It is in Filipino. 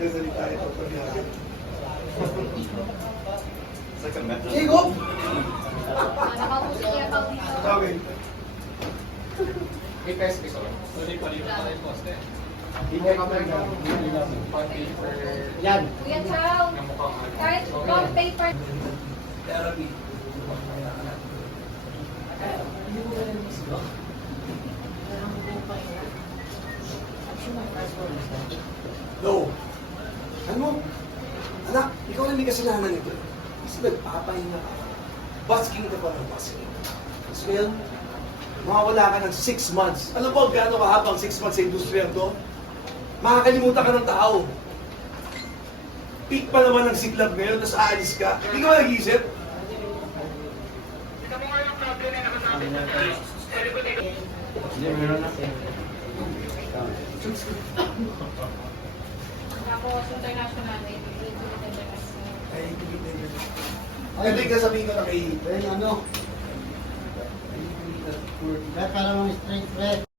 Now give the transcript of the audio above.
nagkasalita ito pag niyagan. It's like a method. Ego! Nakapusin niya pag dito. Okay. May test ko sir. Tuloy pa rin pa rin poste. Hindi ka man yan. Paper. Yan. Kuya Chow, Na mukhang ano. kahit bond paper. Therapy. No. Ano? Anak, ikaw na may kasalanan nito. Kasi nagpapahinga ka. Basking ka pa ng basking. Tapos ngayon, makawala ka ng 6 months. Alam mo gaano kahabang 6 months sa industriya to? Makakalimutan ka ng tao. Peak pa naman ng siklab ngayon, tapos aalis ka. Hindi ka ba nag-iisip? Hindi, meron na. Tapos international, may international. Ay, hindi. Hindi ka sabihin ko na kay... Ayun, ano? Kaya para mga straight red.